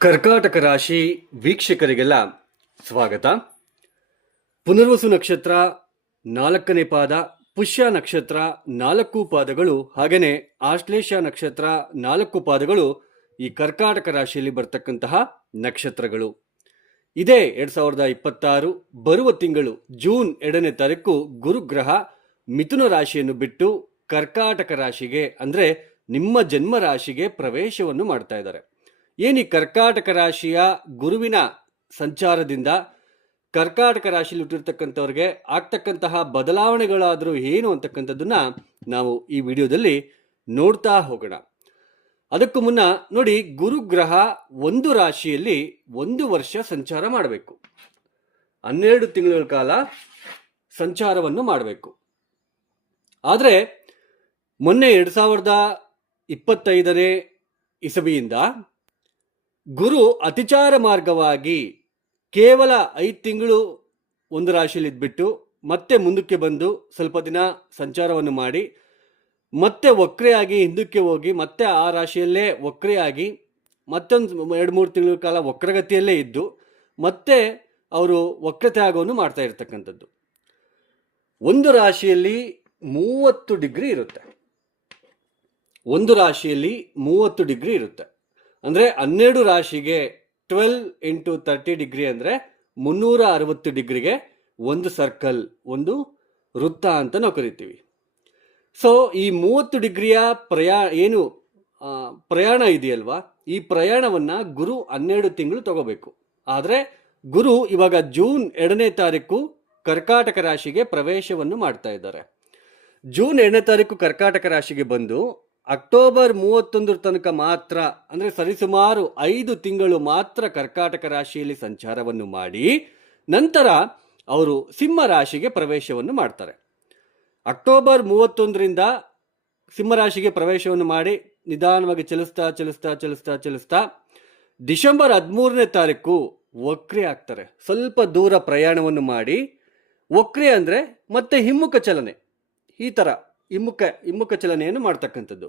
ಕರ್ಕಾಟಕ ರಾಶಿ ವೀಕ್ಷಕರಿಗೆಲ್ಲ ಸ್ವಾಗತ. ಪುನರ್ವಸು ನಕ್ಷತ್ರ 4ನೇ ಪಾದ, ಪುಷ್ಯ ನಕ್ಷತ್ರ 4 ಪಾದಗಳು, ಹಾಗೆಯೇ ಆಶ್ಲೇಷ ನಕ್ಷತ್ರ 4 ಪಾದಗಳು ಈ ಕರ್ಕಾಟಕ ರಾಶಿಯಲ್ಲಿ ಬರ್ತಕ್ಕಂತಹ ನಕ್ಷತ್ರಗಳು. ಇದೇ 2026 ಬರುವ ತಿಂಗಳು ಜೂನ್ 2ನೇ ತಾರೀಕು ಗುರುಗ್ರಹ ಮಿಥುನ ರಾಶಿಯನ್ನು ಬಿಟ್ಟು ಕರ್ಕಾಟಕ ರಾಶಿಗೆ ಅಂದ್ರೆ ನಿಮ್ಮ ಜನ್ಮ ರಾಶಿಗೆ ಪ್ರವೇಶವನ್ನು ಮಾಡ್ತಾ ಇದ್ದಾರೆ. ಏನು ಈ ಕರ್ಕಾಟಕ ರಾಶಿಯ ಗುರುವಿನ ಸಂಚಾರದಿಂದ ಕರ್ಕಾಟಕ ರಾಶಿಯಲ್ಲಿ ಹುಟ್ಟಿರ್ತಕ್ಕಂಥವ್ರಿಗೆ ಆಗ್ತಕ್ಕಂತಹ ಬದಲಾವಣೆಗಳಾದರೂ ಏನು ಅಂತಕ್ಕಂಥದ್ದನ್ನ ನಾವು ಈ ವಿಡಿಯೋದಲ್ಲಿ ನೋಡ್ತಾ ಹೋಗೋಣ. ಅದಕ್ಕೂ ಮುನ್ನ ನೋಡಿ, ಗುರುಗ್ರಹ ಒಂದು ರಾಶಿಯಲ್ಲಿ 1 ವರ್ಷ ಸಂಚಾರ ಮಾಡಬೇಕು, 12 ತಿಂಗಳ ಕಾಲ ಸಂಚಾರವನ್ನು ಮಾಡಬೇಕು. ಆದರೆ ಮೊನ್ನೆ 2025ನೇ ಇಸವಿಯಿಂದ ಗುರು ಅತಿಚಾರ ಮಾರ್ಗವಾಗಿ ಕೇವಲ 5 ತಿಂಗಳು ಒಂದು ರಾಶಿಯಲ್ಲಿ ಇದ್ಬಿಟ್ಟು ಮತ್ತೆ ಮುಂದಕ್ಕೆ ಬಂದು ಸ್ವಲ್ಪ ದಿನ ಸಂಚಾರವನ್ನು ಮಾಡಿ ಮತ್ತೆ ವಕ್ರೆಯಾಗಿ ಹಿಂದಕ್ಕೆ ಹೋಗಿ ಮತ್ತೆ ಆ ರಾಶಿಯಲ್ಲೇ ವಕ್ರೆಯಾಗಿ ಮತ್ತೊಂದು 2-3 ತಿಂಗಳ ಕಾಲ ವಕ್ರಗತಿಯಲ್ಲೇ ಇದ್ದು ಮತ್ತೆ ಅವರು ವಕ್ರತ್ಯಾಗವನ್ನು ಮಾಡ್ತಾ ಇರ್ತಕ್ಕಂಥದ್ದು. ಒಂದು ರಾಶಿಯಲ್ಲಿ 30 ಡಿಗ್ರಿ ಇರುತ್ತೆ, ಒಂದು ರಾಶಿಯಲ್ಲಿ 30 ಡಿಗ್ರಿ ಇರುತ್ತೆ. ಅಂದರೆ 12 ರಾಶಿಗೆ 12 × 30 ಡಿಗ್ರಿ ಅಂದರೆ 360 ಡಿಗ್ರಿಗೆ ಒಂದು ಸರ್ಕಲ್, ಒಂದು ವೃತ್ತ ಅಂತ ನಾವು ಕರಿತೀವಿ. ಸೊ ಈ 30 ಡಿಗ್ರಿಯ ಪ್ರಯಾಣ ಇದೆಯಲ್ವಾ, ಈ ಪ್ರಯಾಣವನ್ನ ಗುರು 12 ತಿಂಗಳು ತಗೋಬೇಕು. ಆದರೆ ಗುರು ಇವಾಗ ಜೂನ್ 2ನೇ ತಾರೀಕು ಕರ್ಕಾಟಕ ರಾಶಿಗೆ ಪ್ರವೇಶವನ್ನು ಮಾಡ್ತಾ ಇದ್ದಾರೆ. ಜೂನ್ 2ನೇ ತಾರೀಕು ಕರ್ಕಾಟಕ ರಾಶಿಗೆ ಬಂದು ಅಕ್ಟೋಬರ್ 31 ತನಕ ಮಾತ್ರ, ಅಂದರೆ ಸರಿಸುಮಾರು 5 ತಿಂಗಳು ಮಾತ್ರ ಕರ್ಕಾಟಕ ರಾಶಿಯಲ್ಲಿ ಸಂಚಾರವನ್ನು ಮಾಡಿ ನಂತರ ಅವರು ಸಿಂಹ ರಾಶಿಗೆ ಪ್ರವೇಶವನ್ನು ಮಾಡ್ತಾರೆ. ಅಕ್ಟೋಬರ್ 31ರಿಂದ ಸಿಂಹ ರಾಶಿಗೆ ಪ್ರವೇಶವನ್ನು ಮಾಡಿ ನಿಧಾನವಾಗಿ ಚಲಿಸ್ತಾ ಚಲಿಸ್ತಾ ಚಲಿಸ್ತಾ ಚಲಿಸ್ತಾ ಡಿಸೆಂಬರ್ 13ನೇ ತಾರೀಕು ವಕ್ರೆ ಆಗ್ತಾರೆ. ಸ್ವಲ್ಪ ದೂರ ಪ್ರಯಾಣವನ್ನು ಮಾಡಿ, ವಕ್ರೆ ಅಂದರೆ ಮತ್ತೆ ಹಿಮ್ಮುಖ ಚಲನೆ, ಈ ಥರ ಹಿಮ್ಮುಖ ಚಲನೆಯನ್ನು ಮಾಡ್ತಕ್ಕಂಥದ್ದು.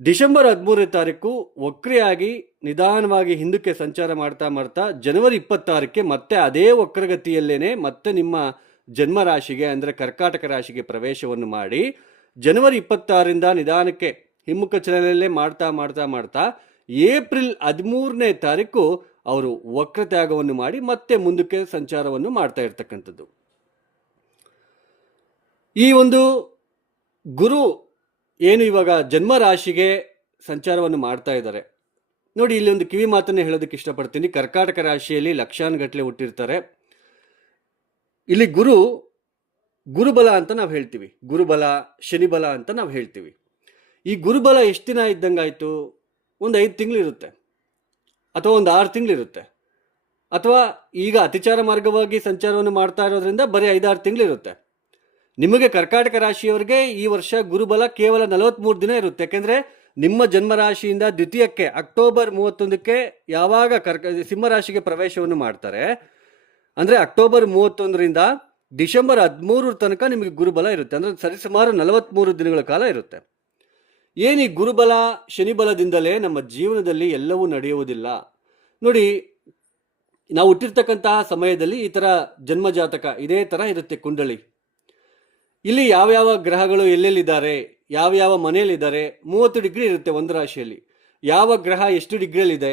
ಡಿಸೆಂಬರ್ 13ನೇ ತಾರೀಕು ವಕ್ರೆಯಾಗಿ ನಿಧಾನವಾಗಿ ಹಿಂದಕ್ಕೆ ಸಂಚಾರ ಮಾಡ್ತಾ ಮಾಡ್ತಾ ಜನವರಿ 26ಕ್ಕೆ ಮತ್ತೆ ಅದೇ ವಕ್ರಗತಿಯಲ್ಲೇನೆ ಮತ್ತೆ ನಿಮ್ಮ ಜನ್ಮ ರಾಶಿಗೆ ಅಂದರೆ ಕರ್ಕಾಟಕ ರಾಶಿಗೆ ಪ್ರವೇಶವನ್ನು ಮಾಡಿ ಜನವರಿ 26ರಿಂದ ನಿಧಾನಕ್ಕೆ ಹಿಮ್ಮುಖ ಚಲನೆಯಲ್ಲೇ ಮಾಡ್ತಾ ಮಾಡ್ತಾ ಮಾಡ್ತಾ ಏಪ್ರಿಲ್ 13ನೇ ತಾರೀಕು ಅವರು ವಕ್ರತ್ಯಾಗವನ್ನು ಮಾಡಿ ಮತ್ತೆ ಮುಂದಕ್ಕೆ ಸಂಚಾರವನ್ನು ಮಾಡ್ತಾ ಇರ್ತಕ್ಕಂಥದ್ದು. ಈ ಒಂದು ಗುರು ಏನು ಇವಾಗ ಜನ್ಮ ರಾಶಿಗೆ ಸಂಚಾರವನ್ನು ಮಾಡ್ತಾ ಇದ್ದಾರೆ ನೋಡಿ, ಇಲ್ಲಿ ಒಂದು ಕಿವಿ ಮಾತನ್ನು ಹೇಳೋದಕ್ಕೆ ಇಷ್ಟಪಡ್ತೀನಿ. ಕರ್ಕಾಟಕ ರಾಶಿಯಲ್ಲಿ ಲಕ್ಷಾನುಗಟ್ಟಲೆ ಹುಟ್ಟಿರ್ತಾರೆ. ಇಲ್ಲಿ ಗುರುಬಲ ಅಂತ ನಾವು ಹೇಳ್ತೀವಿ, ಗುರುಬಲ ಶನಿಬಲ ಅಂತ ನಾವು ಹೇಳ್ತೀವಿ. ಈ ಗುರುಬಲ ಎಷ್ಟು ದಿನ ಇದ್ದಂಗಾಯ್ತು? ಒಂದು 5 ತಿಂಗಳು ಇರುತ್ತೆ, ಅಥವಾ ಒಂದು 6 ತಿಂಗಳು ಇರುತ್ತೆ, ಅಥವಾ ಈಗ ಅತಿಚಾರ ಮಾರ್ಗವಾಗಿ ಸಂಚಾರವನ್ನು ಮಾಡ್ತಾ ಇರೋದ್ರಿಂದ ಬರೀ 5-6 ತಿಂಗಳು ಇರುತ್ತೆ. ನಿಮಗೆ ಕರ್ಕಾಟಕ ರಾಶಿಯವರಿಗೆ ಈ ವರ್ಷ ಗುರುಬಲ ಕೇವಲ 43 ದಿನ ಇರುತ್ತೆ. ಯಾಕೆಂದರೆ ನಿಮ್ಮ ಜನ್ಮ ರಾಶಿಯಿಂದ ದ್ವಿತೀಯಕ್ಕೆ ಅಕ್ಟೋಬರ್ 31ಕ್ಕೆ ಯಾವಾಗ ಸಿಂಹರಾಶಿಗೆ ಪ್ರವೇಶವನ್ನು ಮಾಡ್ತಾರೆ, ಅಂದರೆ ಅಕ್ಟೋಬರ್ 31ರಿಂದ ಡಿಸೆಂಬರ್ 13 ತನಕ ನಿಮಗೆ ಗುರುಬಲ ಇರುತ್ತೆ. ಅಂದರೆ ಸರಿಸುಮಾರು 43 ದಿನಗಳ ಕಾಲ ಇರುತ್ತೆ. ಏನು ಈ ಗುರುಬಲ ಶನಿಬಲದಿಂದಲೇ ನಮ್ಮ ಜೀವನದಲ್ಲಿ ಎಲ್ಲವೂ ನಡೆಯುವುದಿಲ್ಲ. ನೋಡಿ, ನಾವು ಹುಟ್ಟಿರ್ತಕ್ಕಂತಹ ಸಮಯದಲ್ಲಿ ಈ ಥರ ಜನ್ಮಜಾತಕ ಇದೇ ಥರ ಇರುತ್ತೆ ಕುಂಡಳಿ. ಇಲ್ಲಿ ಯಾವ್ಯಾವ ಗ್ರಹಗಳು ಎಲ್ಲೆಲ್ಲಿದ್ದಾರೆ, ಯಾವ್ಯಾವ ಮನೆಯಲ್ಲಿದ್ದಾರೆ, 30 ಡಿಗ್ರಿ ಇರುತ್ತೆ ಒಂದು ರಾಶಿಯಲ್ಲಿ. ಯಾವ ಗ್ರಹ ಎಷ್ಟು ಡಿಗ್ರಿಯಲ್ಲಿದೆ,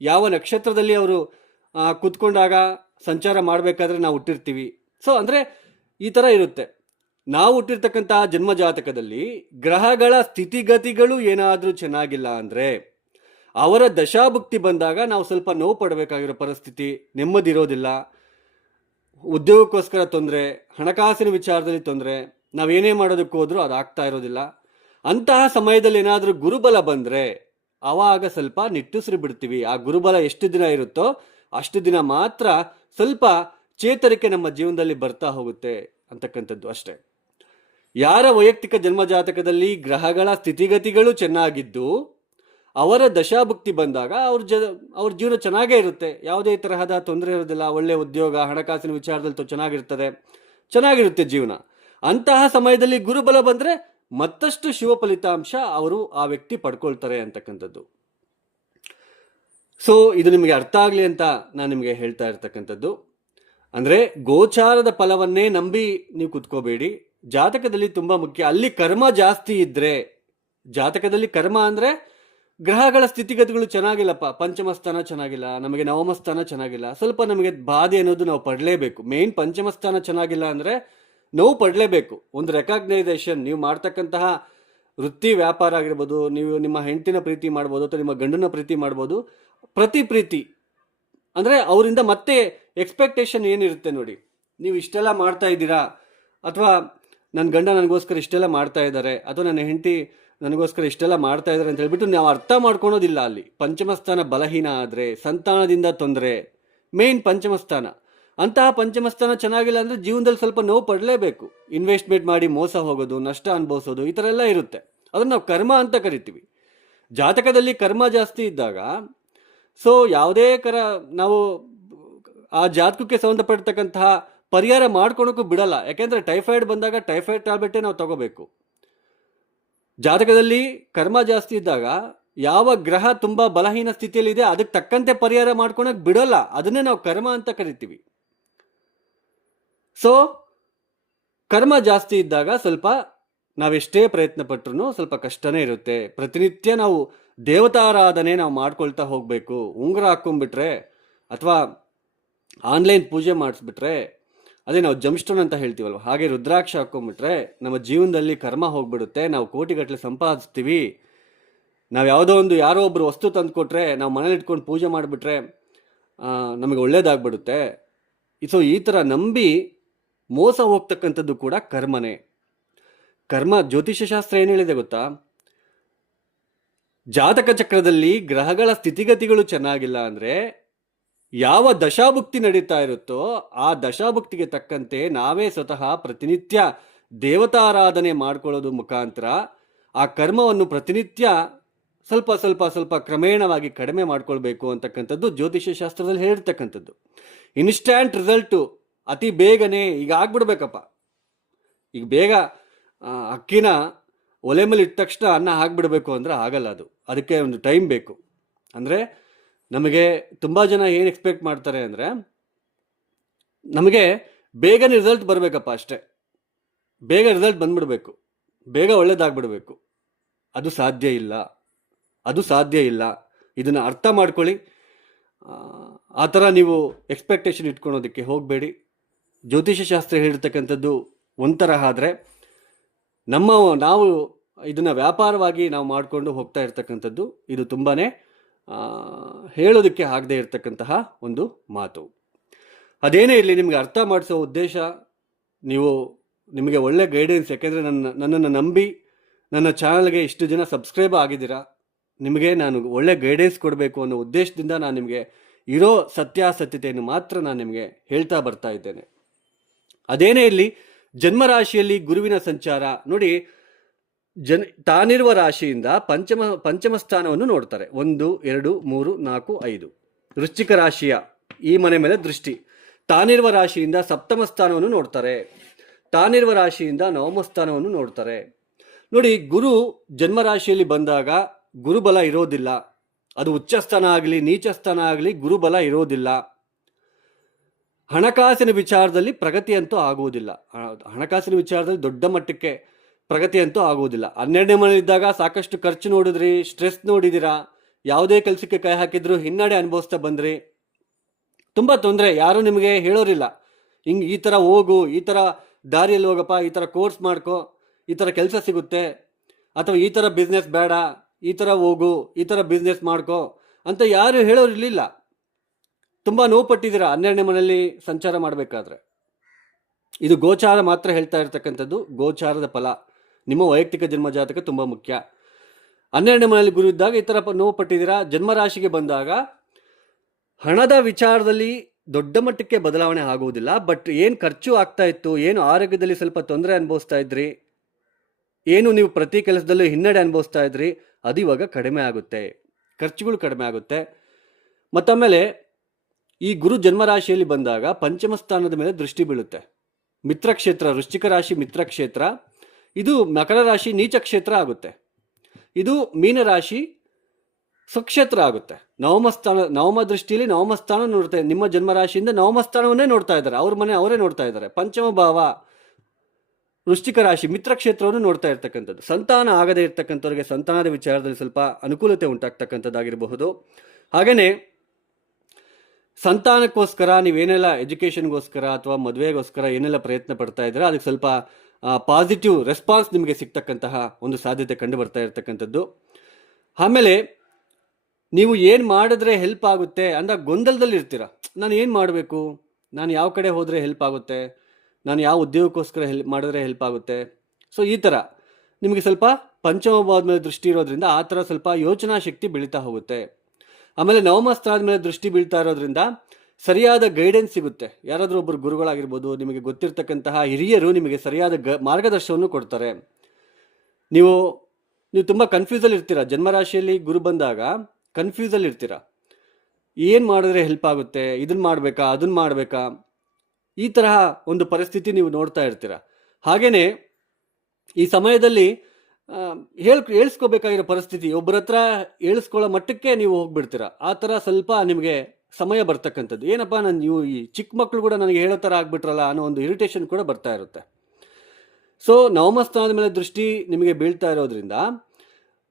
ಯಾವ ನಕ್ಷತ್ರದಲ್ಲಿ ಅವರು ಕೂತ್ಕೊಂಡಾಗ ಸಂಚಾರ ಮಾಡಬೇಕಾದ್ರೆ ನಾವು ಹುಟ್ಟಿರ್ತೀವಿ. ಸೊ ಅಂದರೆ ಈ ಥರ ಇರುತ್ತೆ. ನಾವು ಹುಟ್ಟಿರ್ತಕ್ಕಂತಹ ಜನ್ಮಜಾತಕದಲ್ಲಿ ಗ್ರಹಗಳ ಸ್ಥಿತಿಗತಿಗಳು ಏನಾದರೂ ಚೆನ್ನಾಗಿಲ್ಲ ಅಂದರೆ ಅವರ ದಶಾಭುಕ್ತಿ ಬಂದಾಗ ನಾವು ಸ್ವಲ್ಪ ನೋವು ಪಡಬೇಕಾಗಿರೋ ಪರಿಸ್ಥಿತಿ, ನೆಮ್ಮದಿರೋದಿಲ್ಲ, ಉದ್ಯೋಗಕ್ಕೋಸ್ಕರ ತೊಂದರೆ, ಹಣಕಾಸಿನ ವಿಚಾರದಲ್ಲಿ ತೊಂದರೆ, ನಾವೇನೇ ಮಾಡೋದಕ್ಕೆ ಹೋದ್ರೂ ಅದಾಗ್ತಾ ಇರೋದಿಲ್ಲ. ಅಂತಹ ಸಮಯದಲ್ಲಿ ಏನಾದರೂ ಗುರುಬಲ ಬಂದರೆ ಆವಾಗ ಸ್ವಲ್ಪ ನಿಟ್ಟುಸಿರು ಬಿಡ್ತೀವಿ. ಆ ಗುರುಬಲ ಎಷ್ಟು ದಿನ ಇರುತ್ತೋ ಅಷ್ಟು ದಿನ ಮಾತ್ರ ಸ್ವಲ್ಪ ಚೇತರಿಕೆ ನಮ್ಮ ಜೀವನದಲ್ಲಿ ಬರ್ತಾ ಹೋಗುತ್ತೆ ಅಂತಕ್ಕಂಥದ್ದು ಅಷ್ಟೇ. ಯಾರ ವೈಯಕ್ತಿಕ ಜನ್ಮಜಾತಕದಲ್ಲಿ ಗ್ರಹಗಳ ಸ್ಥಿತಿಗತಿಗಳು ಚೆನ್ನಾಗಿದ್ದು ಅವರ ದಶಾಭುಕ್ತಿ ಬಂದಾಗ ಅವ್ರ ಜೀವನ ಚೆನ್ನಾಗೇ ಇರುತ್ತೆ, ಯಾವುದೇ ತರಹದ ತೊಂದರೆ ಇರೋದಿಲ್ಲ, ಒಳ್ಳೆಯ ಉದ್ಯೋಗ, ಹಣಕಾಸಿನ ವಿಚಾರದಲ್ಲಿ ಚೆನ್ನಾಗಿರುತ್ತೆ ಜೀವನ. ಅಂತಹ ಸಮಯದಲ್ಲಿ ಗುರುಬಲ ಬಂದರೆ ಮತ್ತಷ್ಟು ಶುಭ ಫಲಿತಾಂಶ ಅವರು ಆ ವ್ಯಕ್ತಿ ಪಡ್ಕೊಳ್ತಾರೆ ಅಂತಕ್ಕಂಥದ್ದು. ಸೊ ಇದು ನಿಮಗೆ ಅರ್ಥ ಆಗಲಿ ಅಂತ ನಾನು ನಿಮಗೆ ಹೇಳ್ತಾ ಇರ್ತಕ್ಕಂಥದ್ದು. ಅಂದರೆ ಗೋಚಾರದ ಫಲವನ್ನೇ ನಂಬಿ ನೀವು ಕುತ್ಕೋಬೇಡಿ. ಜಾತಕದಲ್ಲಿ ತುಂಬ ಮುಖ್ಯ. ಅಲ್ಲಿ ಕರ್ಮ ಜಾಸ್ತಿ ಇದ್ದರೆ, ಜಾತಕದಲ್ಲಿ ಕರ್ಮ ಅಂದರೆ ಗ್ರಹಗಳ ಸ್ಥಿತಿಗತಿಗಳು ಚೆನ್ನಾಗಿಲ್ಲಪ್ಪ, ಪಂಚಮ ಸ್ಥಾನ ಚೆನ್ನಾಗಿಲ್ಲ, ನಮಗೆ ನವಮ ಸ್ಥಾನ ಚೆನ್ನಾಗಿಲ್ಲ, ಸ್ವಲ್ಪ ನಮಗೆ ಬಾಧೆ ಅನ್ನೋದು ನಾವು ಪಡಲೇಬೇಕು. ಮೇನ್ ಪಂಚಮ ಸ್ಥಾನ ಚೆನ್ನಾಗಿಲ್ಲ ಅಂದರೆ ನೋವು ಪಡಲೇಬೇಕು. ಒಂದು ರೆಕಾಗ್ನೈಸೇಷನ್, ನೀವು ಮಾಡ್ತಕ್ಕಂತಹ ವೃತ್ತಿ ವ್ಯಾಪಾರ ಆಗಿರ್ಬೋದು, ನೀವು ನಿಮ್ಮ ಹೆಂಡತಿನ ಪ್ರೀತಿ ಮಾಡ್ಬೋದು ಅಥವಾ ನಿಮ್ಮ ಗಂಡನ ಪ್ರೀತಿ ಮಾಡ್ಬೋದು, ಪ್ರತಿ ಪ್ರೀತಿ ಅಂದರೆ ಅವರಿಂದ ಮತ್ತೆ ಎಕ್ಸ್ಪೆಕ್ಟೇಷನ್ ಏನಿರುತ್ತೆ ನೋಡಿ. ನೀವು ಇಷ್ಟೆಲ್ಲ ಮಾಡ್ತಾ ಇದ್ದೀರಾ, ಅಥವಾ ನನ್ನ ಗಂಡ ನನಗೋಸ್ಕರ ಇಷ್ಟೆಲ್ಲ ಮಾಡ್ತಾ ಇದ್ದಾರೆ, ಅಥವಾ ನನ್ನ ಹೆಂಡತಿ ನನಗೋಸ್ಕರ ಇಷ್ಟೆಲ್ಲ ಮಾಡ್ತಾ ಇದ್ದಾರೆ ಅಂತ ಹೇಳ್ಬಿಟ್ಟು ನಾವು ಅರ್ಥ ಮಾಡ್ಕೊಳೋದಿಲ್ಲ. ಅಲ್ಲಿ ಪಂಚಮಸ್ಥಾನ ಬಲಹೀನ ಆದರೆ ಸಂತಾನದಿಂದ ತೊಂದರೆ, ಮೇನ್ ಪಂಚಮಸ್ಥಾನ. ಅಂತಹ ಪಂಚಮಸ್ಥಾನ ಚೆನ್ನಾಗಿಲ್ಲ ಅಂದರೆ ಜೀವನದಲ್ಲಿ ಸ್ವಲ್ಪ ನೋವು ಪಡಲೇಬೇಕು. ಇನ್ವೆಸ್ಟ್ಮೆಂಟ್ ಮಾಡಿ ಮೋಸ ಹೋಗೋದು, ನಷ್ಟ ಅನುಭವಿಸೋದು, ಈ ಥರ ಎಲ್ಲ ಇರುತ್ತೆ. ಅದನ್ನು ನಾವು ಕರ್ಮ ಅಂತ ಕರಿತೀವಿ. ಜಾತಕದಲ್ಲಿ ಕರ್ಮ ಜಾಸ್ತಿ ಇದ್ದಾಗ ಸೊ ಯಾವುದೇ ನಾವು ಆ ಜಾತಕಕ್ಕೆ ಸಂಬಂಧಪಡ್ತಕ್ಕಂತಹ ಪರಿಹಾರ ಮಾಡ್ಕೊಳಕ್ಕೂ ಬಿಡಲ್ಲ. ಯಾಕೆಂದರೆ ಟೈಫಾಯ್ಡ್ ಬಂದಾಗ ಟೈಫಾಯ್ಡ್ ಟ್ಯಾಬ್ಲೆಟೇ ನಾವು ತಗೋಬೇಕು. ಜಾತಕದಲ್ಲಿ ಕರ್ಮ ಜಾಸ್ತಿ ಇದ್ದಾಗ ಯಾವ ಗ್ರಹ ತುಂಬ ಬಲಹೀನ ಸ್ಥಿತಿಯಲ್ಲಿದೆ ಅದಕ್ಕೆ ತಕ್ಕಂತೆ ಪರಿಹಾರ ಮಾಡ್ಕೊಳಕ್ಕೆ ಬಿಡಲ್ಲ. ಅದನ್ನೇ ನಾವು ಕರ್ಮ ಅಂತ ಕರಿತೀವಿ. ಸೊ ಕರ್ಮ ಜಾಸ್ತಿ ಇದ್ದಾಗ ಸ್ವಲ್ಪ ನಾವೆಷ್ಟೇ ಪ್ರಯತ್ನ ಪಟ್ಟರು ಸ್ವಲ್ಪ ಕಷ್ಟನೇ ಇರುತ್ತೆ. ಪ್ರತಿನಿತ್ಯ ನಾವು ದೇವತಾರಾಧನೆ ನಾವು ಮಾಡ್ಕೊಳ್ತಾ ಹೋಗಬೇಕು. ಉಂಗುರ ಹಾಕ್ಕೊಂಡ್ಬಿಟ್ರೆ ಅಥವಾ ಆನ್ಲೈನ್ ಪೂಜೆ ಮಾಡಿಸ್ಬಿಟ್ರೆ, ಅದೇ ನಾವು ಜಂಪ್ಸ್ಟೋನ್ ಅಂತ ಹೇಳ್ತೀವಲ್ವ, ಹಾಗೆ ರುದ್ರಾಕ್ಷ ಹಾಕ್ಕೊಂಡ್ಬಿಟ್ರೆ ನಮ್ಮ ಜೀವನದಲ್ಲಿ ಕರ್ಮ ಹೋಗ್ಬಿಡುತ್ತೆ. ನಾವು ಕೋಟಿಗಟ್ಟಲೆ ಸಂಪಾದಿಸ್ತೀವಿ. ನಾವು ಯಾವುದೋ ಒಂದು ಯಾರೋ ಒಬ್ಬರು ವಸ್ತು ತಂದುಕೊಟ್ರೆ ನಾವು ಮನೇಲಿ ಇಟ್ಕೊಂಡು ಪೂಜೆ ಮಾಡಿಬಿಟ್ರೆ ನಮಗೆ ಒಳ್ಳೇದಾಗ್ಬಿಡುತ್ತೆ. ಸೊ ಈ ಥರ ನಂಬಿ ಮೋಸ ಹೋಗ್ತಕ್ಕಂಥದ್ದು ಕೂಡ ಕರ್ಮನೇ. ಕರ್ಮ ಜ್ಯೋತಿಷ್ಯ ಶಾಸ್ತ್ರ ಏನು ಹೇಳಿದೆ ಗೊತ್ತಾ? ಜಾತಕ ಚಕ್ರದಲ್ಲಿ ಗ್ರಹಗಳ ಸ್ಥಿತಿಗತಿಗಳು ಚೆನ್ನಾಗಿಲ್ಲ ಅಂದರೆ ಯಾವ ದಶಾಭುಕ್ತಿ ನಡೀತಾ ಇರುತ್ತೋ ಆ ದಶಾಭುಕ್ತಿಗೆ ತಕ್ಕಂತೆ ನಾವೇ ಸ್ವತಃ ಪ್ರತಿನಿತ್ಯ ದೇವತಾರಾಧನೆ ಮಾಡ್ಕೊಳ್ಳೋದು ಮುಖಾಂತರ ಆ ಕರ್ಮವನ್ನು ಪ್ರತಿನಿತ್ಯ ಸ್ವಲ್ಪ ಸ್ವಲ್ಪ ಸ್ವಲ್ಪ ಕ್ರಮೇಣವಾಗಿ ಕಡಿಮೆ ಮಾಡ್ಕೊಳ್ಬೇಕು ಅಂತಕ್ಕಂಥದ್ದು ಜ್ಯೋತಿಷ್ಯ ಶಾಸ್ತ್ರದಲ್ಲಿ ಹೇಳಿರ್ತಕ್ಕಂಥದ್ದು. ಇನ್ಸ್ಟ್ಯಾಂಟ್ ರಿಸಲ್ಟು ಅತಿ ಬೇಗನೆ ಈಗ ಆಗ್ಬಿಡ್ಬೇಕಪ್ಪ, ಈಗ ಬೇಗ ಅಕ್ಕಿನ ಒಲೆ ಮೇಲೆ ಇಟ್ಟ ತಕ್ಷಣ ಅನ್ನ ಹಾಕ್ಬಿಡ್ಬೇಕು ಅಂದರೆ ಆಗಲ್ಲ. ಅದಕ್ಕೆ ಒಂದು ಟೈಮ್ ಬೇಕು. ಅಂದರೆ ನಮಗೆ ತುಂಬ ಜನ ಏನು ಎಕ್ಸ್ಪೆಕ್ಟ್ ಮಾಡ್ತಾರೆ ಅಂದರೆ ನಮಗೆ ಬೇಗನೆ ರಿಸಲ್ಟ್ ಬರಬೇಕಪ್ಪ, ಅಷ್ಟೇ, ಬೇಗ ರಿಸಲ್ಟ್ ಬಂದ್ಬಿಡ್ಬೇಕು, ಬೇಗ ಒಳ್ಳೇದಾಗ್ಬಿಡ್ಬೇಕು. ಅದು ಸಾಧ್ಯ ಇಲ್ಲ, ಅದು ಸಾಧ್ಯ ಇಲ್ಲ. ಇದನ್ನು ಅರ್ಥ ಮಾಡ್ಕೊಳ್ಳಿ. ಆ ಥರ ನೀವು ಎಕ್ಸ್ಪೆಕ್ಟೇಷನ್ ಇಟ್ಕೊಳೋದಕ್ಕೆ ಹೋಗಬೇಡಿ. ಜ್ಯೋತಿಷ್ಯ ಶಾಸ್ತ್ರ ಹೇಳಿರ್ತಕ್ಕಂಥದ್ದು ಒಂಥರ ಆದರೆ ನಾವು ಇದನ್ನು ವ್ಯಾಪಾರವಾಗಿ ನಾವು ಮಾಡಿಕೊಂಡು ಹೋಗ್ತಾ ಇರ್ತಕ್ಕಂಥದ್ದು ಇದು ತುಂಬಾ ಹೇಳೋದಕ್ಕೆ ಆಗದೆ ಇರತಕ್ಕಂತಹ ಒಂದು ಮಾತು. ಅದೇನೇ ಇರಲಿ, ನಿಮಗೆ ಅರ್ಥ ಮಾಡಿಸೋ ಉದ್ದೇಶ, ನಿಮಗೆ ಒಳ್ಳೆ ಗೈಡೆನ್ಸ್. ಯಾಕೆಂದರೆ ನನ್ನನ್ನು ನಂಬಿ ನನ್ನ ಚಾನಲ್ಗೆ ಇಷ್ಟು ಜನ ಸಬ್ಸ್ಕ್ರೈಬ್ ಆಗಿದ್ದೀರಾ. ನಿಮಗೆ ನಾನು ಒಳ್ಳೆ ಗೈಡೆನ್ಸ್ ಕೊಡಬೇಕು ಅನ್ನೋ ಉದ್ದೇಶದಿಂದ ನಾನು ನಿಮಗೆ ಇರೋ ಸತ್ಯಾಸತ್ಯತೆಯನ್ನು ಮಾತ್ರ ನಾನು ನಿಮಗೆ ಹೇಳ್ತಾ ಬರ್ತಾ ಇದ್ದೇನೆ. ಅದೇನೇ ಇರಲಿ, ಜನ್ಮರಾಶಿಯಲ್ಲಿ ಗುರುವಿನ ಸಂಚಾರ ನೋಡಿ. ತಾನಿರುವ ರಾಶಿಯಿಂದ ಪಂಚಮ ಸ್ಥಾನವನ್ನು ನೋಡ್ತಾರೆ. 1, 2, 3, 4, 5 ವೃಶ್ಚಿಕ ರಾಶಿಯ ಈ ಮನೆ ಮೇಲೆ ದೃಷ್ಟಿ. ತಾನಿರುವ ರಾಶಿಯಿಂದ ಸಪ್ತಮ ಸ್ಥಾನವನ್ನು ನೋಡ್ತಾರೆ. ತಾನಿರುವ ರಾಶಿಯಿಂದ ನವಮ ಸ್ಥಾನವನ್ನು ನೋಡ್ತಾರೆ. ನೋಡಿ, ಗುರು ಜನ್ಮರಾಶಿಯಲ್ಲಿ ಬಂದಾಗ ಗುರುಬಲ ಇರೋದಿಲ್ಲ. ಅದು ಉಚ್ಚ ಸ್ಥಾನ ಆಗಲಿ ನೀಚ ಸ್ಥಾನ ಆಗಲಿ ಗುರುಬಲ ಇರೋದಿಲ್ಲ. ಹಣಕಾಸಿನ ವಿಚಾರದಲ್ಲಿ ಪ್ರಗತಿ ಅಂತೂ ಆಗುವುದಿಲ್ಲ. ಹಣಕಾಸಿನ ವಿಚಾರದಲ್ಲಿ ದೊಡ್ಡ ಮಟ್ಟಕ್ಕೆ ಪ್ರಗತಿ ಅಂತೂ ಆಗುವುದಿಲ್ಲ. 12ನೇ ಮನೆಯಲ್ಲಿದ್ದಾಗ ಸಾಕಷ್ಟು ಖರ್ಚು ನೋಡಿದ್ರಿ, ಸ್ಟ್ರೆಸ್ ನೋಡಿದ್ದೀರಾ, ಯಾವುದೇ ಕೆಲಸಕ್ಕೆ ಕೈ ಹಾಕಿದ್ರು ಹಿನ್ನಡೆ ಅನುಭವಿಸ್ತಾ ಬಂದ್ರಿ, ತುಂಬ ತೊಂದರೆ. ಯಾರೂ ನಿಮಗೆ ಹೇಳೋರಿಲ್ಲ ಈ ಥರ ಹೋಗು, ಈ ಥರ ದಾರಿಯಲ್ಲಿ ಹೋಗಪ್ಪ, ಈ ಥರ ಕೋರ್ಸ್ ಮಾಡ್ಕೊ, ಈ ಥರ ಕೆಲಸ ಸಿಗುತ್ತೆ, ಅಥವಾ ಈ ಥರ ಬಿಸ್ನೆಸ್ ಬೇಡ, ಈ ಥರ ಹೋಗು, ಈ ಥರ ಬಿಸ್ನೆಸ್ ಮಾಡ್ಕೊ ಅಂತ ಯಾರು ಹೇಳೋರಿರಲಿಲ್ಲ. ತುಂಬ ನೋವು ಪಟ್ಟಿದ್ದೀರಾ 12ನೇ ಮನೆಯಲ್ಲಿ ಸಂಚಾರ ಮಾಡಬೇಕಾದ್ರೆ. ಇದು ಗೋಚಾರ ಮಾತ್ರ ಹೇಳ್ತಾ ಇರ್ತಕ್ಕಂಥದ್ದು. ಗೋಚಾರದ ಫಲ ನಿಮ್ಮ ವೈಯಕ್ತಿಕ ಜನ್ಮ ಜಾತಕ ತುಂಬ ಮುಖ್ಯ. 12ನೇ ಮನೆಯಲ್ಲಿ ಗುರು ಇದ್ದಾಗ ಈ ಥರ ನೋವು ಪಟ್ಟಿದ್ದೀರಾ. ಜನ್ಮರಾಶಿಗೆ ಬಂದಾಗ ಹಣದ ವಿಚಾರದಲ್ಲಿ ದೊಡ್ಡ ಮಟ್ಟಕ್ಕೆ ಬದಲಾವಣೆ ಆಗುವುದಿಲ್ಲ. ಬಟ್ ಏನು ಖರ್ಚು ಆಗ್ತಾ ಇತ್ತು, ಏನು ಆರೋಗ್ಯದಲ್ಲಿ ಸ್ವಲ್ಪ ತೊಂದರೆ ಅನುಭವಿಸ್ತಾ ಇದ್ರಿ, ಏನು ನೀವು ಪ್ರತಿ ಕೆಲಸದಲ್ಲೂ ಹಿನ್ನಡೆ ಅನುಭವಿಸ್ತಾ ಇದ್ರಿ, ಅದು ಇವಾಗ ಕಡಿಮೆ ಆಗುತ್ತೆ, ಖರ್ಚುಗಳು ಕಡಿಮೆ ಆಗುತ್ತೆ. ಮತ್ತಾಮೇಲೆ ಈ ಗುರು ಜನ್ಮರಾಶಿಯಲ್ಲಿ ಬಂದಾಗ ಪಂಚಮ ಸ್ಥಾನದ ಮೇಲೆ ದೃಷ್ಟಿ ಬೀಳುತ್ತೆ. ಮಿತ್ರಕ್ಷೇತ್ರ, ವೃಶ್ಚಿಕ ರಾಶಿ ಮಿತ್ರಕ್ಷೇತ್ರ, ಇದು ಮಕರ ರಾಶಿ ನೀಚ ಕ್ಷೇತ್ರ ಆಗುತ್ತೆ. ಇದು ಮೀನರಾಶಿ ಸ್ವಕ್ಷೇತ್ರ ಆಗುತ್ತೆ. ನವಮ ದೃಷ್ಟಿಯಲ್ಲಿ ನವಮ ಸ್ಥಾನ ನೋಡ್ತಾ, ನಿಮ್ಮ ಜನ್ಮರಾಶಿಯಿಂದ ನವಮ ಸ್ಥಾನವನ್ನೇ ನೋಡ್ತಾ ಇದ್ದಾರೆ, ಅವ್ರ ಮನೆ ಅವರೇ ನೋಡ್ತಾ ಇದ್ದಾರೆ. ಪಂಚಮ ಭಾವ ವೃಶ್ಚಿಕ ರಾಶಿ ಮಿತ್ರ ಕ್ಷೇತ್ರವನ್ನು ನೋಡ್ತಾ ಇರ್ತಕ್ಕಂಥದ್ದು. ಸಂತಾನ ಆಗದೇ ಇರ್ತಕ್ಕಂಥವ್ರಿಗೆ ಸಂತಾನದ ವಿಚಾರದಲ್ಲಿ ಸ್ವಲ್ಪ ಅನುಕೂಲತೆ ಉಂಟಾಗ್ತಕ್ಕಂಥದ್ದಾಗಿರಬಹುದು. ಹಾಗೆಯೇ ಸಂತಾನಕ್ಕೋಸ್ಕರ ನೀವೇನೆಲ್ಲ ಎಜುಕೇಷನ್ಗೋಸ್ಕರ ಅಥವಾ ಮದುವೆಗೋಸ್ಕರ ಏನೆಲ್ಲ ಪ್ರಯತ್ನ ಪಡ್ತಾ ಇದ್ದೀರಾ ಅದಕ್ಕೆ ಸ್ವಲ್ಪ ಪಾಸಿಟಿವ್ ರೆಸ್ಪಾನ್ಸ್ ನಿಮಗೆ ಸಿಗ್ತಕ್ಕಂತಹ ಒಂದು ಸಾಧ್ಯತೆ ಕಂಡು ಬರ್ತಾ ಇರ್ತಕ್ಕಂಥದ್ದು. ಆಮೇಲೆ ನೀವು ಏನು ಮಾಡಿದ್ರೆ ಹೆಲ್ಪ್ ಆಗುತ್ತೆ ಅಂದ ಗೊಂದಲದಲ್ಲಿ ಇರ್ತೀರ. ನಾನು ಏನು ಮಾಡಬೇಕು, ನಾನು ಯಾವ ಕಡೆ ಹೋದರೆ ಹೆಲ್ಪ್ ಆಗುತ್ತೆ, ನಾನು ಯಾವ ಉದ್ಯೋಗಕ್ಕೋಸ್ಕರ ಮಾಡಿದ್ರೆ ಹೆಲ್ಪ್ ಆಗುತ್ತೆ. ಸೊ ಈ ಥರ ನಿಮಗೆ ಸ್ವಲ್ಪ ಪಂಚಮ ಭಾವದ ಮೇಲೆ ದೃಷ್ಟಿ ಇರೋದ್ರಿಂದ ಆ ಥರ ಸ್ವಲ್ಪ ಯೋಚನಾ ಶಕ್ತಿ ಬೆಳೀತಾ ಹೋಗುತ್ತೆ. ಆಮೇಲೆ ನವಮ ಸ್ಥಾನದ ಮೇಲೆ ದೃಷ್ಟಿ ಬೀಳ್ತಾ ಇರೋದ್ರಿಂದ ಸರಿಯಾದ ಗೈಡೆನ್ಸ್ ಸಿಗುತ್ತೆ. ಯಾರಾದರೂ ಒಬ್ಬರು ಗುರುಗಳಾಗಿರ್ಬೋದು, ನಿಮಗೆ ಗೊತ್ತಿರ್ತಕ್ಕಂತಹ ಹಿರಿಯರು ನಿಮಗೆ ಸರಿಯಾದ ಮಾರ್ಗದರ್ಶನವನ್ನು ಕೊಡ್ತಾರೆ. ನೀವು ತುಂಬ ಕನ್ಫ್ಯೂಸಲ್ಲಿ ಇರ್ತೀರ. ಜನ್ಮರಾಶಿಯಲ್ಲಿ ಗುರು ಬಂದಾಗ ಕನ್ಫ್ಯೂಸಲ್ಲಿ ಇರ್ತೀರ. ಏನು ಮಾಡಿದ್ರೆ ಹೆಲ್ಪ್ ಆಗುತ್ತೆ, ಇದನ್ನು ಮಾಡಬೇಕಾ ಅದನ್ನು ಮಾಡಬೇಕಾ, ಈ ತರಹ ಒಂದು ಪರಿಸ್ಥಿತಿ ನೀವು ನೋಡ್ತಾ ಇರ್ತೀರ. ಹಾಗೆಯೇ ಈ ಸಮಯದಲ್ಲಿ ಹೇಳ್ಸ್ಕೋಬೇಕಾಗಿರೋ ಪರಿಸ್ಥಿತಿ, ಒಬ್ಬರ ಹತ್ರ ಹೇಳಿಸ್ಕೊಳ್ಳೋ ಮಟ್ಟಕ್ಕೆ ನೀವು ಹೋಗ್ಬಿಡ್ತೀರ. ಆ ಥರ ಸ್ವಲ್ಪ ನಿಮಗೆ ಸಮಯ ಬರ್ತಕ್ಕಂಥದ್ದು. ಏನಪ್ಪ ನೀವು ಈ ಚಿಕ್ಕ ಮಕ್ಕಳು ಕೂಡ ನನಗೆ ಹೇಳೋ ಥರ ಆಗ್ಬಿಟ್ರಲ್ಲ ಅನ್ನೋ ಒಂದು ಇರಿಟೇಷನ್ ಕೂಡ ಬರ್ತಾ ಇರುತ್ತೆ. ಸೊ ನವಮ ಸ್ಥಾನದ ಮೇಲೆ ದೃಷ್ಟಿ ನಿಮಗೆ ಬೀಳ್ತಾ ಇರೋದ್ರಿಂದ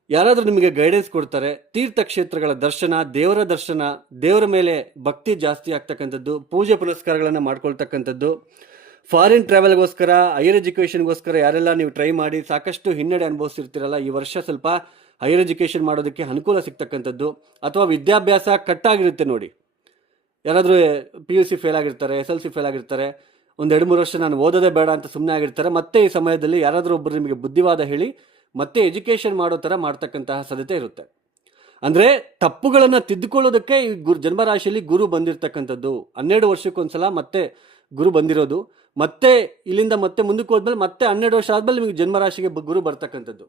ಯಾರಾದರೂ ನಿಮಗೆ ಗೈಡೆನ್ಸ್ ಕೊಡ್ತಾರೆ. ತೀರ್ಥಕ್ಷೇತ್ರಗಳ ದರ್ಶನ, ದೇವರ ದರ್ಶನ, ದೇವರ ಮೇಲೆ ಭಕ್ತಿ ಜಾಸ್ತಿ ಆಗ್ತಕ್ಕಂಥದ್ದು, ಪೂಜೆ ಪುನಸ್ಕಾರಗಳನ್ನು ಮಾಡ್ಕೊಳ್ತಕ್ಕಂಥದ್ದು, ಫಾರಿನ್ ಟ್ರಾವೆಲ್ಗೋಸ್ಕರ, ಹೈಯರ್ ಎಜುಕೇಷನ್ಗೋಸ್ಕರ ಯಾರೆಲ್ಲ ನೀವು ಟ್ರೈ ಮಾಡಿ ಸಾಕಷ್ಟು ಹಿನ್ನಡೆ ಅನುಭವಿಸಿರ್ತೀರಲ್ಲ, ಈ ವರ್ಷ ಸ್ವಲ್ಪ ಹೈಯರ್ ಎಜುಕೇಷನ್ ಮಾಡೋದಕ್ಕೆ ಅನುಕೂಲ ಸಿಗ್ತಕ್ಕಂಥದ್ದು. ಅಥವಾ ವಿದ್ಯಾಭ್ಯಾಸ ಕಟ್ಟಾಗಿರುತ್ತೆ ನೋಡಿ, ಯಾರಾದರೂ PUC ಫೇಲ್ ಆಗಿರ್ತಾರೆ, SLC ಫೇಲ್ ಆಗಿರ್ತಾರೆ, ಒಂದು 2-3 ವರ್ಷ ನಾನು ಓದೋದೇ ಬೇಡ ಅಂತ ಸುಮ್ಮನೆ ಆಗಿರ್ತಾರೆ. ಮತ್ತೆ ಈ ಸಮಯದಲ್ಲಿ ಯಾರಾದರೂ ಒಬ್ಬರು ನಿಮಗೆ ಬುದ್ಧಿವಾದ ಹೇಳಿ ಮತ್ತೆ ಎಜುಕೇಷನ್ ಮಾಡೋ ಥರ ಮಾಡ್ತಕ್ಕಂತಹ ಸಾಧ್ಯತೆ ಇರುತ್ತೆ. ಅಂದರೆ ತಪ್ಪುಗಳನ್ನು ತಿದ್ದುಕೊಳ್ಳೋದಕ್ಕೆ ಈ ಜನ್ಮರಾಶಿಯಲ್ಲಿ ಗುರು ಬಂದಿರತಕ್ಕಂಥದ್ದು. 12 ವರ್ಷಕ್ಕೊಂದ್ಸಲ ಮತ್ತೆ ಗುರು ಬಂದಿರೋದು. ಮತ್ತೆ ಇಲ್ಲಿಂದ ಮತ್ತೆ ಮುಂದಕ್ಕೆ ಹೋದ್ಮೇಲೆ ಮತ್ತೆ 12 ವರ್ಷ ಆದಮೇಲೆ ನಿಮಗೆ ಜನ್ಮರಾಶಿಗೆ ಗುರು ಬರ್ತಕ್ಕಂಥದ್ದು.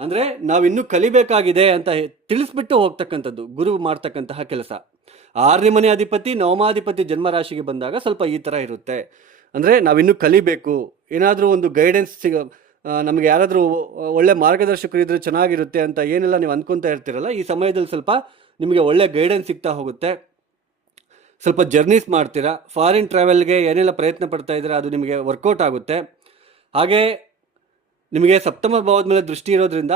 ಅಂದರೆ ನಾವಿನ್ನೂ ಕಲಿಬೇಕಾಗಿದೆ ಅಂತ ತಿಳಿಸ್ಬಿಟ್ಟು ಹೋಗ್ತಕ್ಕಂಥದ್ದು ಗುರು ಮಾಡ್ತಕ್ಕಂತಹ ಕೆಲಸ. 6ನೇ ಮನೆ ಅಧಿಪತಿ ನವಮಾಧಿಪತಿ ಜನ್ಮರಾಶಿಗೆ ಬಂದಾಗ ಸ್ವಲ್ಪ ಈ ಥರ ಇರುತ್ತೆ. ಅಂದರೆ ನಾವಿನ್ನೂ ಕಲಿಬೇಕು, ಏನಾದರೂ ಒಂದು ಗೈಡೆನ್ಸ್ ನಮಗೆ ಯಾರಾದರೂ ಒಳ್ಳೆ ಮಾರ್ಗದರ್ಶಕರು ಇದ್ದರೆ ಚೆನ್ನಾಗಿರುತ್ತೆ ಅಂತ ಏನೆಲ್ಲ ನೀವು ಅಂದ್ಕೊತಾ ಇರ್ತೀರಲ್ಲ, ಈ ಸಮಯದಲ್ಲಿ ಸ್ವಲ್ಪ ನಿಮಗೆ ಒಳ್ಳೆ ಗೈಡೆನ್ಸ್ ಸಿಗ್ತಾ ಹೋಗುತ್ತೆ. ಸ್ವಲ್ಪ ಜರ್ನೀಸ್ ಮಾಡ್ತೀರಾ. ಫಾರಿನ್ ಟ್ರಾವೆಲ್ಗೆ ಏನೆಲ್ಲ ಪ್ರಯತ್ನ ಪಡ್ತಾ ಇದ್ದೀರಾ ಅದು ನಿಮಗೆ ವರ್ಕೌಟ್ ಆಗುತ್ತೆ. ಹಾಗೆ ನಿಮಗೆ ಸಪ್ತಮ ಭಾವದ ಮೇಲೆ ದೃಷ್ಟಿ ಇರೋದ್ರಿಂದ,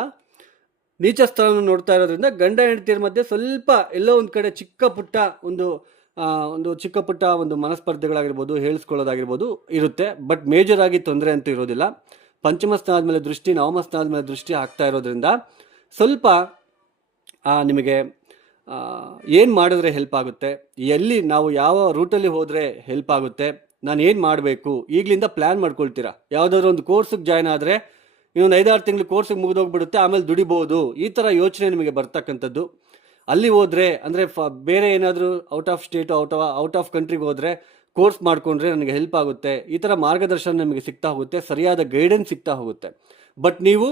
ನೀಚ ಸ್ಥಳವನ್ನು ನೋಡ್ತಾ ಇರೋದ್ರಿಂದ ಗಂಡ ಹೆಂಡತಿಯರ ಮಧ್ಯೆ ಸ್ವಲ್ಪ ಎಲ್ಲೋ ಒಂದು ಕಡೆ ಚಿಕ್ಕ ಪುಟ್ಟ ಒಂದು ಮನಸ್ಪರ್ಧೆಗಳಾಗಿರ್ಬೋದು, ಹೇಳಿಸ್ಕೊಳ್ಳೋದಾಗಿರ್ಬೋದು ಇರುತ್ತೆ. ಬಟ್ ಮೇಜರ್ ಆಗಿ ತೊಂದರೆ ಅಂತೂ ಇರೋದಿಲ್ಲ. ಪಂಚಮ ಸ್ಥಾನದ ಮೇಲೆ ದೃಷ್ಟಿ, ನವಮ ಸ್ಥಾನದ ಮೇಲೆ ದೃಷ್ಟಿ ಆಗ್ತಾ ಇರೋದ್ರಿಂದ ಸ್ವಲ್ಪ ನಿಮಗೆ ಏನು ಮಾಡಿದ್ರೆ ಹೆಲ್ಪ್ ಆಗುತ್ತೆ, ಎಲ್ಲಿ ನಾವು ಯಾವ ರೂಟಲ್ಲಿ ಹೋದರೆ ಹೆಲ್ಪ್ ಆಗುತ್ತೆ, ನಾನು ಏನು ಮಾಡಬೇಕು ಈಗಲಿಂದ ಪ್ಲ್ಯಾನ್ ಮಾಡ್ಕೊಳ್ತೀರಾ. ಯಾವುದಾದ್ರೂ ಒಂದು ಕೋರ್ಸಿಗೆ ಜಾಯ್ನ್ ಆದರೆ ಇನ್ನೊಂದು 5-6 ತಿಂಗಳು ಕೋರ್ಸಿಗೆ ಮುಗಿದೋಗ್ಬಿಡುತ್ತೆ, ಆಮೇಲೆ ದುಡಿಬೋದು, ಈ ಥರ ಯೋಚನೆ ನಿಮಗೆ ಬರ್ತಕ್ಕಂಥದ್ದು. ಅಲ್ಲಿ ಹೋದರೆ ಅಂದರೆ ಬೇರೆ ಏನಾದರೂ out of state out of ಕಂಟ್ರಿಗೆ ಹೋದರೆ ಕೋರ್ಸ್ ಮಾಡಿಕೊಂಡ್ರೆ ನನಗೆ ಹೆಲ್ಪ್ ಆಗುತ್ತೆ, ಈ ಥರ ಮಾರ್ಗದರ್ಶನ ನಿಮಗೆ ಸಿಗ್ತಾ ಹೋಗುತ್ತೆ, ಸರಿಯಾದ ಗೈಡೆನ್ಸ್ ಸಿಗ್ತಾ ಹೋಗುತ್ತೆ. ಬಟ್ ನೀವು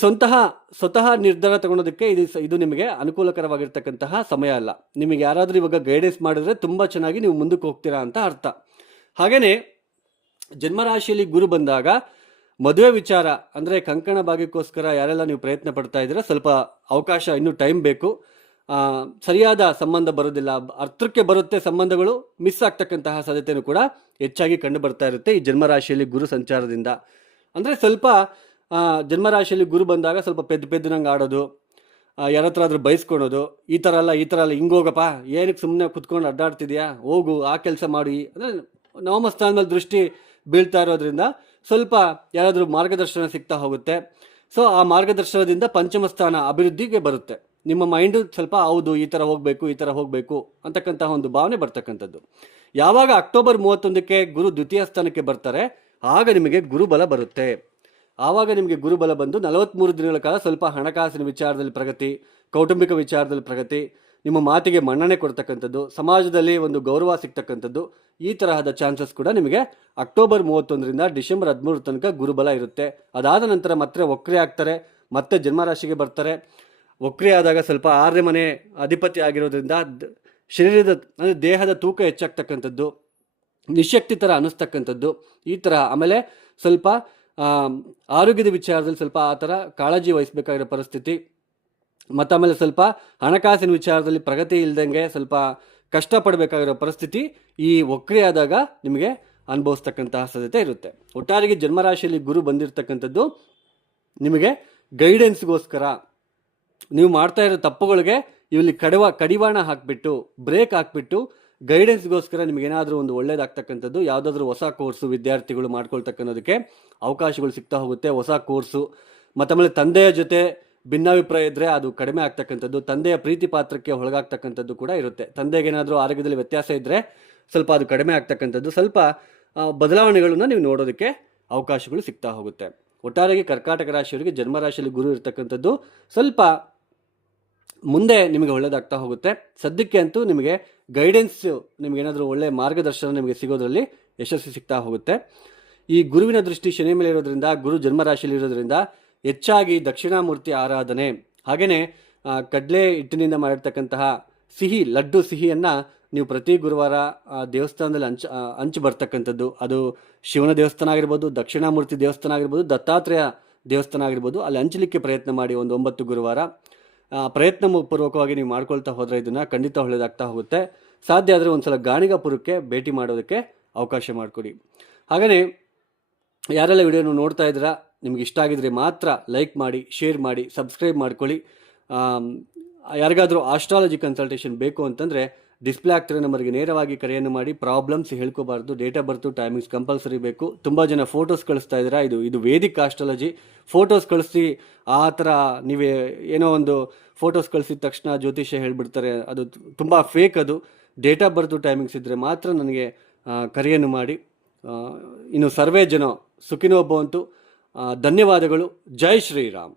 ಸ್ವತಃ ನಿರ್ಧಾರ ತಗೊಳೋದಕ್ಕೆ ಇದು ನಿಮಗೆ ಅನುಕೂಲಕರವಾಗಿರ್ತಕ್ಕಂತಹ ಸಮಯ ಅಲ್ಲ. ನಿಮಗೆ ಯಾರಾದರೂ ಇವಾಗ ಗೈಡೆನ್ಸ್ ಮಾಡಿದ್ರೆ ತುಂಬ ಚೆನ್ನಾಗಿ ನೀವು ಮುಂದಕ್ಕೆ ಹೋಗ್ತೀರಾ ಅಂತ ಅರ್ಥ. ಹಾಗೆಯೇ ಜನ್ಮರಾಶಿಯಲ್ಲಿ ಗುರು ಬಂದಾಗ ಮದುವೆ ವಿಚಾರ ಅಂದರೆ ಕಂಕಣ ಭಾಗ್ಯಕ್ಕೋಸ್ಕರ ಯಾರೆಲ್ಲ ನೀವು ಪ್ರಯತ್ನ ಪಡ್ತಾ ಇದ್ದೀರಾ, ಸ್ವಲ್ಪ ಅವಕಾಶ, ಇನ್ನೂ ಟೈಮ್ ಬೇಕು. ಸರಿಯಾದ ಸಂಬಂಧ ಬರೋದಿಲ್ಲ, ಅರ್ಥಕ್ಕೆ ಬರುತ್ತೆ, ಸಂಬಂಧಗಳು ಮಿಸ್ ಆಗ್ತಕ್ಕಂತಹ ಸಾಧ್ಯತೆಯೂ ಕೂಡ ಹೆಚ್ಚಾಗಿ ಕಂಡು ಬರ್ತಾ ಇರುತ್ತೆ ಈ ಜನ್ಮರಾಶಿಯಲ್ಲಿ ಗುರು ಸಂಚಾರದಿಂದ. ಅಂದರೆ ಸ್ವಲ್ಪ ಜನ್ಮರಾಶಿಯಲ್ಲಿ ಗುರು ಬಂದಾಗ ಸ್ವಲ್ಪ ಪೆದ್ದಂಗೆ ಆಡೋದು, ಯಾರ ಹತ್ರ ಆದರೂ ಬಯಸ್ಕೊಳೋದು, ಈ ಥರ ಎಲ್ಲ ಹಿಂಗೋಗಪ್ಪ, ಏನಕ್ಕೆ ಸುಮ್ಮನೆ ಕುತ್ಕೊಂಡು ಅಡ್ಡಾಡ್ತಿದ್ಯಾ, ಹೋಗು ಆ ಕೆಲಸ ಮಾಡಿ. ಅಂದರೆ ನವಮ ಸ್ಥಾನದಲ್ಲಿ ದೃಷ್ಟಿ ಬೀಳ್ತಾ ಇರೋದ್ರಿಂದ ಸ್ವಲ್ಪ ಯಾರಾದರೂ ಮಾರ್ಗದರ್ಶನ ಸಿಗ್ತಾ ಹೋಗುತ್ತೆ. ಸೊ ಆ ಮಾರ್ಗದರ್ಶನದಿಂದ ಪಂಚಮ ಸ್ಥಾನ ಅಭಿವೃದ್ಧಿಗೆ ಬರುತ್ತೆ. ನಿಮ್ಮ ಮೈಂಡು ಸ್ವಲ್ಪ ಹೌದು ಈ ಥರ ಹೋಗಬೇಕು ಅಂತಕ್ಕಂತಹ ಒಂದು ಭಾವನೆ ಬರ್ತಕ್ಕಂಥದ್ದು. ಯಾವಾಗ ಅಕ್ಟೋಬರ್ 31ಕ್ಕೆ ಗುರು ದ್ವಿತೀಯ ಸ್ಥಾನಕ್ಕೆ ಬರ್ತಾರೆ ಆಗ ನಿಮಗೆ ಗುರುಬಲ ಬರುತ್ತೆ. ಆವಾಗ ನಿಮಗೆ ಗುರುಬಲ ಬಂದು 43 ದಿನಗಳ ಕಾಲ ಸ್ವಲ್ಪ ಹಣಕಾಸಿನ ವಿಚಾರದಲ್ಲಿ ಪ್ರಗತಿ, ಕೌಟುಂಬಿಕ ವಿಚಾರದಲ್ಲಿ ಪ್ರಗತಿ, ನಿಮ್ಮ ಮಾತಿಗೆ ಮನ್ನಣೆ ಕೊಡ್ತಕ್ಕಂಥದ್ದು, ಸಮಾಜದಲ್ಲಿ ಒಂದು ಗೌರವ ಸಿಗ್ತಕ್ಕಂಥದ್ದು, ಈ ತರಹದ ಚಾನ್ಸಸ್ ಕೂಡ ನಿಮಗೆ ಅಕ್ಟೋಬರ್ 31ರಿಂದ ಡಿಸೆಂಬರ್ 13 ತನಕ ಗುರುಬಲ ಇರುತ್ತೆ. ಅದಾದ ನಂತರ ಮತ್ತೆ ವಕ್ರಿ ಆಗ್ತಾರೆ, ಮತ್ತೆ ಜನ್ಮರಾಶಿಗೆ ಬರ್ತಾರೆ. ವಕ್ರಿ ಆದಾಗ ಸ್ವಲ್ಪ 6ನೇ ಮನೆ ಅಧಿಪತಿ ಆಗಿರೋದ್ರಿಂದ ಶರೀರದ ಅಂದರೆ ದೇಹದ ತೂಕ ಹೆಚ್ಚಾಗ್ತಕ್ಕಂಥದ್ದು, ನಿಶಕ್ತಿ ಥರ ಅನ್ನಿಸ್ತಕ್ಕಂಥದ್ದು, ಈ ಥರ. ಆಮೇಲೆ ಸ್ವಲ್ಪ ಆರೋಗ್ಯದ ವಿಚಾರದಲ್ಲಿ ಸ್ವಲ್ಪ ಆ ಥರ ಕಾಳಜಿ ವಹಿಸಬೇಕಾಗಿರೋ ಪರಿಸ್ಥಿತಿ, ಮತ್ತು ಆಮೇಲೆ ಸ್ವಲ್ಪ ಹಣಕಾಸಿನ ವಿಚಾರದಲ್ಲಿ ಪ್ರಗತಿ ಇಲ್ದಂಗೆ ಸ್ವಲ್ಪ ಕಷ್ಟಪಡಬೇಕಾಗಿರೋ ಪರಿಸ್ಥಿತಿ ಈ ವಕ್ರಿ ಆದಾಗ ನಿಮಗೆ ಅನುಭವಿಸ್ತಕ್ಕಂತಹ ಸಾಧ್ಯತೆ ಇರುತ್ತೆ. ಒಟ್ಟಾರೆಗೆ ಜನ್ಮರಾಶಿಯಲ್ಲಿ ಗುರು ಬಂದಿರತಕ್ಕಂಥದ್ದು ನಿಮಗೆ ಗೈಡೆನ್ಸ್ಗೋಸ್ಕರ, ನೀವು ಮಾಡ್ತಾ ಇರೋ ತಪ್ಪುಗಳಿಗೆ ಇಲ್ಲಿ ಕಡಿವಾಣ ಹಾಕಿಬಿಟ್ಟು ಬ್ರೇಕ್ ಹಾಕ್ಬಿಟ್ಟು ಗೈಡೆನ್ಸ್ಗೋಸ್ಕರ ನಿಮಗೇನಾದರೂ ಒಂದು ಒಳ್ಳೇದಾಗ್ತಕ್ಕಂಥದ್ದು, ಯಾವುದಾದ್ರೂ ಹೊಸ ಕೋರ್ಸು ವಿದ್ಯಾರ್ಥಿಗಳು ಮಾಡ್ಕೊಳ್ತಕ್ಕಂಥದಕ್ಕೆ ಅವಕಾಶಗಳು ಸಿಗ್ತಾ ಹೋಗುತ್ತೆ. ಹೊಸ ಕೋರ್ಸು ಮತ್ತು ಆಮೇಲೆ ತಂದೆಯ ಜೊತೆ ಭಿನ್ನಾಭಿಪ್ರಾಯ ಇದ್ದರೆ ಅದು ಕಡಿಮೆ ಆಗ್ತಕ್ಕಂಥದ್ದು, ತಂದೆಯ ಪ್ರೀತಿ ಪಾತ್ರಕ್ಕೆ ಒಳಗಾಗ್ತಕ್ಕಂಥದ್ದು ಕೂಡ ಇರುತ್ತೆ. ತಂದೆಗೇನಾದರೂ ಆರೋಗ್ಯದಲ್ಲಿ ವ್ಯತ್ಯಾಸ ಇದ್ದರೆ ಸ್ವಲ್ಪ ಅದು ಕಡಿಮೆ ಆಗ್ತಕ್ಕಂಥದ್ದು, ಸ್ವಲ್ಪ ಬದಲಾವಣೆಗಳನ್ನು ನೀವು ನೋಡೋದಕ್ಕೆ ಅವಕಾಶಗಳು ಸಿಗ್ತಾ ಹೋಗುತ್ತೆ. ಒಟ್ಟಾರೆಯಾಗಿ ಕರ್ಕಾಟಕ ರಾಶಿಯವರಿಗೆ ಜನ್ಮರಾಶಿಯಲ್ಲಿ ಗುರು ಇರ್ತಕ್ಕಂಥದ್ದು ಸ್ವಲ್ಪ ಮುಂದೆ ನಿಮಗೆ ಒಳ್ಳೆಯದಾಗ್ತಾ ಹೋಗುತ್ತೆ. ಸದ್ಯಕ್ಕೆ ಅಂತೂ ನಿಮಗೆ ಗೈಡೆನ್ಸ್, ನಿಮಗೇನಾದರೂ ಒಳ್ಳೆಯ ಮಾರ್ಗದರ್ಶನ ನಿಮಗೆ ಸಿಗೋದ್ರಲ್ಲಿ ಯಶಸ್ಸು ಸಿಗ್ತಾ ಹೋಗುತ್ತೆ. ಈ ಗುರುವಿನ ದೃಷ್ಟಿ ಶನಿ ಮೇಲೆ ಇರೋದ್ರಿಂದ, ಗುರು ಜನ್ಮರಾಶಿಯಲ್ಲಿ ಇರೋದ್ರಿಂದ ಹೆಚ್ಚಾಗಿ ದಕ್ಷಿಣಾಮೂರ್ತಿ ಆರಾಧನೆ, ಹಾಗೆಯೇ ಕಡಲೆ ಹಿಟ್ಟಿನಿಂದ ಮಾಡಿರ್ತಕ್ಕಂತಹ ಸಿಹಿ ಲಡ್ಡು ಸಿಹಿಯನ್ನು ನೀವು ಪ್ರತಿ ಗುರುವಾರ ದೇವಸ್ಥಾನದಲ್ಲಿ ಹಂಚಿ ಬರ್ತಕ್ಕಂಥದ್ದು, ಅದು ಶಿವನ ದೇವಸ್ಥಾನ ಆಗಿರ್ಬೋದು, ದಕ್ಷಿಣಾಮೂರ್ತಿ ದೇವಸ್ಥಾನ ಆಗಿರ್ಬೋದು, ದತ್ತಾತ್ರೇಯ ದೇವಸ್ಥಾನ ಆಗಿರ್ಬೋದು, ಅಲ್ಲಿ ಹಂಚಲಿಕ್ಕೆ ಪ್ರಯತ್ನ ಮಾಡಿ. ಒಂದು 9 ಗುರುವಾರ ಪ್ರಯತ್ನ ಪೂರ್ವಕವಾಗಿ ನೀವು ಮಾಡ್ಕೊಳ್ತಾ ಹೋದರೆ ಇದನ್ನು ಖಂಡಿತ ಒಳ್ಳೆಯದಾಗ್ತಾ ಹೋಗುತ್ತೆ. ಸಾಧ್ಯ ಆದರೆ ಒಂದು ಸಲ ಗಾಣಿಗಾಪುರಕ್ಕೆ ಭೇಟಿ ಮಾಡೋದಕ್ಕೆ ಅವಕಾಶ ಮಾಡಿಕೊಡಿ. ಹಾಗೆಯೇ ಯಾರೆಲ್ಲ ವಿಡಿಯೋನ ನೋಡ್ತಾ ಇದ್ದೀರಾ, ನಿಮ್ಗೆ ಇಷ್ಟ ಆಗಿದ್ರೆ ಮಾತ್ರ ಲೈಕ್ ಮಾಡಿ, ಶೇರ್ ಮಾಡಿ, ಸಬ್ಸ್ಕ್ರೈಬ್ ಮಾಡ್ಕೊಳ್ಳಿ. ಯಾರಿಗಾದರೂ ಆಸ್ಟ್ರಾಲಜಿ ಕನ್ಸಲ್ಟೇಷನ್ ಬೇಕು ಅಂತಂದರೆ ಡಿಸ್ಪ್ಲೇ ಆಗ್ತಿರೋ ನಂಬರ್ಗೆ ನೇರವಾಗಿ ಕರೆಯನ್ನು ಮಾಡಿ. ಪ್ರಾಬ್ಲಮ್ಸ್ ಹೇಳ್ಕೋಬಾರ್ದು, date of birth timings compulsory ಬೇಕು. ತುಂಬ ಜನ ಫೋಟೋಸ್ ಕಳಿಸ್ತಾ ಇದ್ದೀರಾ, ಇದು ವೇದಿಕ್ ಆಸ್ಟ್ರಾಲಜಿ. ಫೋಟೋಸ್ ಕಳಿಸಿ ಆ ಥರ ನೀವೇ ಏನೋ ಒಂದು ಫೋಟೋಸ್ ಕಳಿಸಿದ ತಕ್ಷಣ ಜ್ಯೋತಿಷ್ಯ ಹೇಳಿಬಿಡ್ತಾರೆ, ಅದು ತುಂಬ ಫೇಕ್. ಅದು ಡೇಟ್ ಆಫ್ ಬರ್ತು ಟೈಮಿಂಗ್ಸ್ ಇದ್ದರೆ ಮಾತ್ರ ನನಗೆ ಕರೆಯನ್ನು ಮಾಡಿ. ಇನ್ನು ಸರ್ವೇ ಜನ ಸುಖಿನೋ ಭವಂತು. ಧನ್ಯವಾದಗಳು. ಜೈ ಶ್ರೀರಾಮ್.